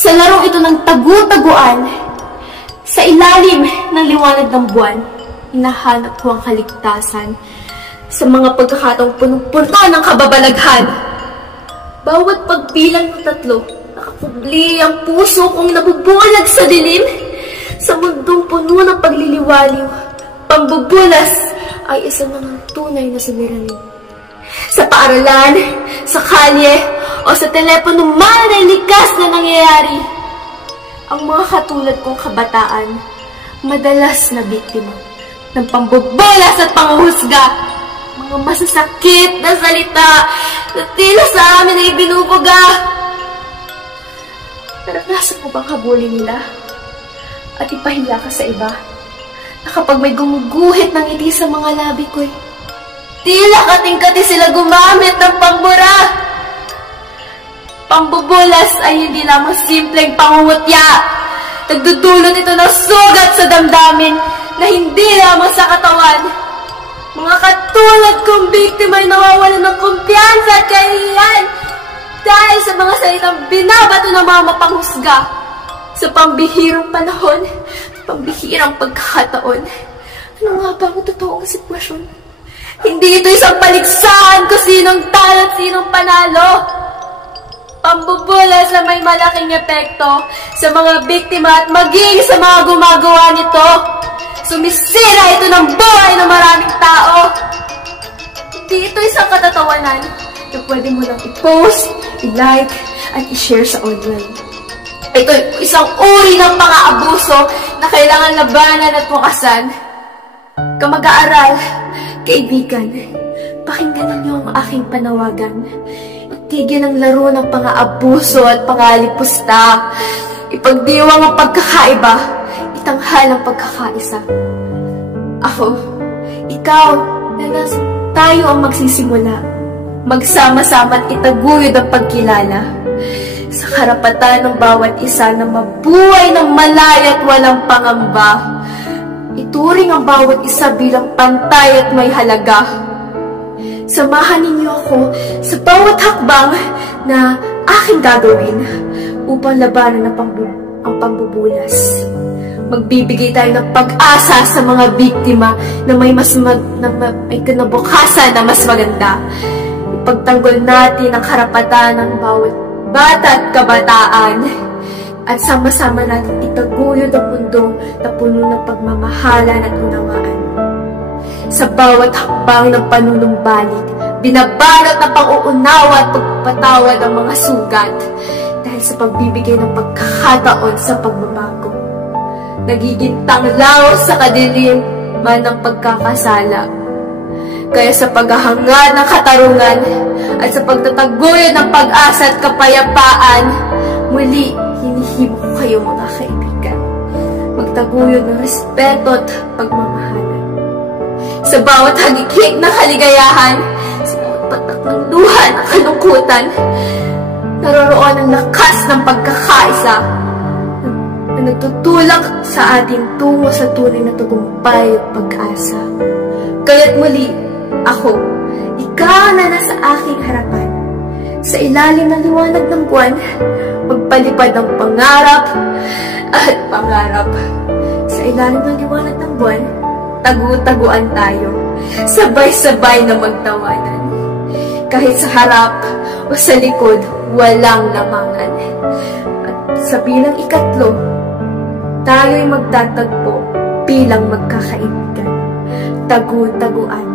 Sa larong ito ng tagu-taguan, sa ilalim ng liwanag ng buwan, hinahanap ko ang kaligtasan sa mga pagkakataong punong-puno ng kababalaghan. Bawat pagbilang ng 3, nakakubli ang puso kong nabubulag sa dilim. Sa mundong puno ng pagliliwaliw, pambubulas ay isa ng tunay na suliranin. Sa paaralan, sa kalye, o sa telepono man ay likas na nangyayari. Ang mga katulad kong kabataan, madalas na biktima ng pambubulas at panghuhusga. Mga masasakit na salita na tila sa amin ay binubuga. Naranasan mo bang habulin nila at ipahiya ka sa iba, na kapag may gumuguhit ng ngiti sa mga labi ko'y tila kating-kati sila gumamit ng pambura? Pambubulas ay hindi lamang simpleng pangungutya. Nagdudulot ito ng sugat sa damdamin na hindi lamang sa katawan. Mga katulad kong biktima ay nawawalan ng kumpiyansa at kahihiyan dahil sa mga salitang binabato ng mga mapanghusga. Sa pambihirang panahon, pambihirang pagkakataon, ano nga ba ang totoong sitwasyon? Hindi ito isang paligsahan kung sinong talo at sinong panalo. Pambubulas na may malaking epekto sa mga biktima at maging sa mga gumagawa nito. Sumisira ito ng buhay ng maraming tao. Hindi ito isang katatawanan na pwede mo lang i-post, i-like, at i-share sa online. Ito isang uri ng pang-aabuso na kailangan labanan at wakasan. Kamag-aaral, kaibigan, pakinggan niyo ang aking panawagan. Itigil ang laro ng pang-aabuso at pangalipusta. Ipagdiwang ang pagkakaiba, itanghal ang pagkakaisa. Ako, ikaw, nanas, tayo ang magsisimula. Magsama-sama at itaguyod ang pagkilala. Sa karapatan ng bawat isa na mabuhay ng malaya at walang pangamba. Ituring ang bawat isa bilang pantay at may halaga. Samahan ninyo ako sa bawat hakbang na aking gagawin upang labanan ang pambubulas. Magbibigay tayo ng pag-asa sa mga biktima na may kinabukasan na mas maganda. Ipagtanggol natin ang karapatan ng bawat bata at kabataan, at sama-sama natin itaguyod ang mundo na puno ng pagmamahalan at unawaan. Sa bawat hakbang ng panunumbalik, binabalot ng pang-uunawa at pagpapatawad ang mga sugat dahil sa pagbibigay ng pagkakataon sa pagbabago. Nagiging tanglaw sa kadiliman ng pagkakasala. Kaya sa paghahangad ng katarungan at sa pagtataguyod ng pag-asa at kapayapaan, muli hinihimo ko kayo mga kaibigan. Magtaguyod ng respeto at pagmamahalan. Sa bawat hagikik ng kaligayahan, sa bawat patak ng luha ng kalungkutan, naroroon ang lakas ng pagkakaisa na nagtutulak sa atin tungo sa tunay na tagumpay at pag-asa. Kaya't muli, ako, ikaw na nasa aking harapan. Sa ilalim ng liwanag ng buwan, magpalipad ng pangarap at pangarap. Sa ilalim ng liwanag ng buwan, tagu-taguan tayo. Sabay-sabay na magtawanan. Kahit sa harap o sa likod, walang lamangan. At sa bilang 3, tayo'y magtatagpo bilang magkakaibigan. Tagu-taguan.